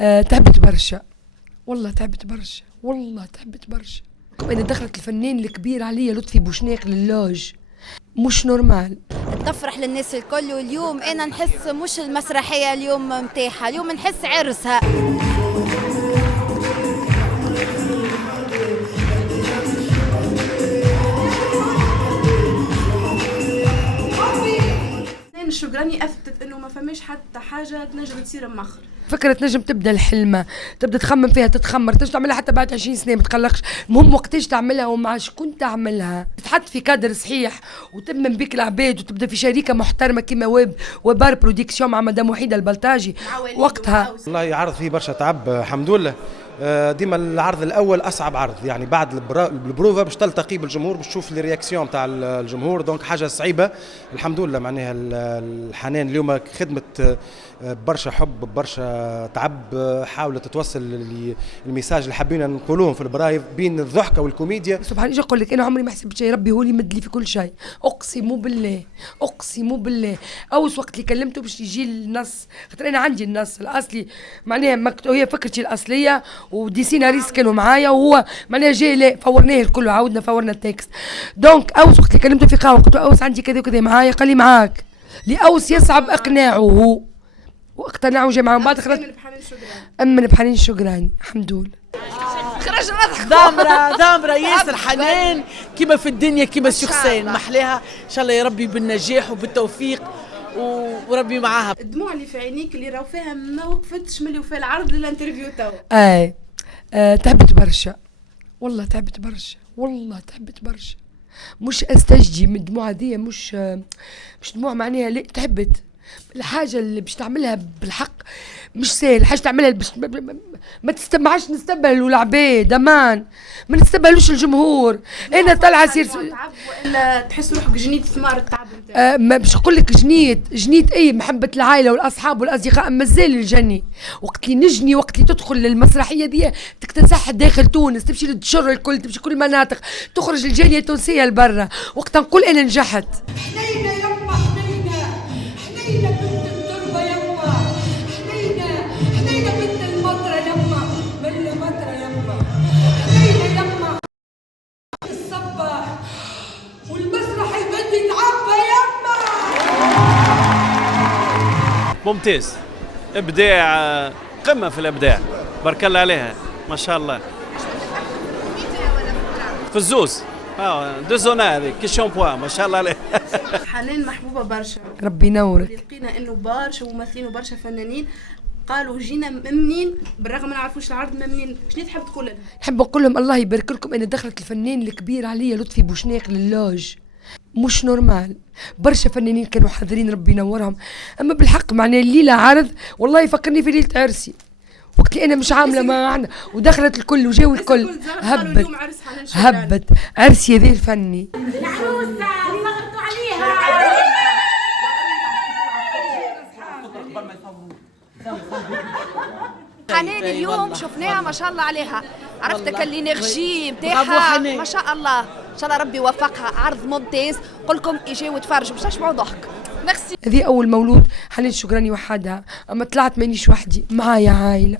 تعبت برشا، والله تعبت برشا، والله تعبت برشا. انا دخلت الفنان الكبير عليا لطفي بوشناق للوج، مش نورمال. تفرح للناس الكل، واليوم انا نحس مش المسرحيه اليوم متاحه، اليوم نحس عرسها. الشجراني اثبتت انه ما فماش حتى حاجه تنجم تصير مؤخر. فكرة نجم تبدا الحلمة، تبدا تخمم فيها، تتخمر، تنجم تعملها حتى بعد 20 سنة ما تقلقش، المهم وقتاش تعملها ومع شكون تعملها، تتحط في كادر صحيح وتمن بيك العباد وتبدا في شركة محترمة كيما وبار برودكسيون مع مدام وحيدة البلطاجي وقتها. والله عرض فيه برشا تعب الحمد لله. ديما العرض الاول اصعب عرض، يعني بعد البروفا باش تلتقي بالجمهور باش تشوف الرياكسيون تاع الجمهور، دونك حاجه صعيبه. الحمد لله معناها الحنان اليوم خدمت برشا حب برشا تعب، حاولت توصل الميساج اللي حابين نقولوهم في البرايف بين الضحكه والكوميديا. سبحان الله اقول لك انا عمري ما حسبت شيء، ربي هو اللي مد لي في كل شيء، اقسم بالله اقسم بالله. اوس وقت اللي كلمته باش يجي النص، خاطر انا عندي النص الاصلي معناها هي فكرتي الاصليه ودي سيناريست كانوا معايا، وهو معناها جاي فورناه الكل وعاودنا فورنا التكست. دونك اوس وقت اللي كلمته في قهوه قلت له اوس عندي كذا وكذا معايا، قال لي معاك. لاوس يصعب اقناعه هو واقتنعوا جاي معاهم. بعد خرجت امن بحنين الشجراني الحمد لله. ضامرة ياسر حنان كيما في الدنيا كيما الشخصين محلاها ان شاء الله يا ربي بالنجاح وبالتوفيق وربي معاها. الدموع اللي في عينيك اللي راهو فيها ما وقفتش ملي وفي العرض للانترفيو توا. تعبت برشا، والله تعبت برشا، والله تعبت برشا. مش استجدي من الدموع هذيا، مش دموع معناها، لا تعبت. الحاجة اللي باش تعملها بالحق مش سهل، حاجة تعملها باش ما تستمعش نستبهلوا العباد، امان ما نستبهلوش الجمهور. انا طالعه سير ولا تحس روحك جنيت ثمار التعب نتاعك. ما باش نقول لك جنيت اي محبة العائلة والاصحاب والاصدقاء مازال الجني. وقت اللي نجني، وقت اللي تدخل للمسرحية دي تكتسح داخل تونس، تمشي للتشر الكل، تمشي كل المناطق، تخرج الجالية التونسية لبرا، وقت نقول انا نجحت. حنينة يما حنينة بنت التربة يما، حنينة بنت المطرة يما، من المطرة يما، حنينة يما الصباح والمسرح البدي يتعبى يما. ممتاز، ابداع، قمة في الابداع، بارك الله عليها ما شاء الله. في الزوز دو زونا هذيك كي شامبوان ما شاء الله عليه. حنان محبوبه برشا، ربي ينورك. لقينا انه برشا ممثلين وبرشا فنانين قالوا جينا ممنين بالرغم ما نعرفوش العرض ممنين. شنو تحب تقول لنا؟ نحب نقول لهم الله يبارك لكم، انا دخلت الفنان الكبير عليا لطفي بوشناق للوج، مش نورمال. برشا فنانين كانوا حاضرين ربي ينورهم، اما بالحق معناها الليله عرض والله يفكرني في ليله عرسي، وقت اللي انا مش عامله ما عندنا، ودخلت الكل وجاو الكل هبت عرسي ذي الفني. العروسة ضغطوا عليها. حنان اليوم شفناها ما شاء الله عليها، عرفتك الانرجي نتاعها ما شاء الله، ان شاء الله ربي يوفقها. عرض ممتاز، قل لكم اجيو وتفرجوا باش تسمعوا ضحك. ميرسي. هذه اول مولود حنان الشجراني وحدها، اما طلعت مانيش وحدي، معايا عائله.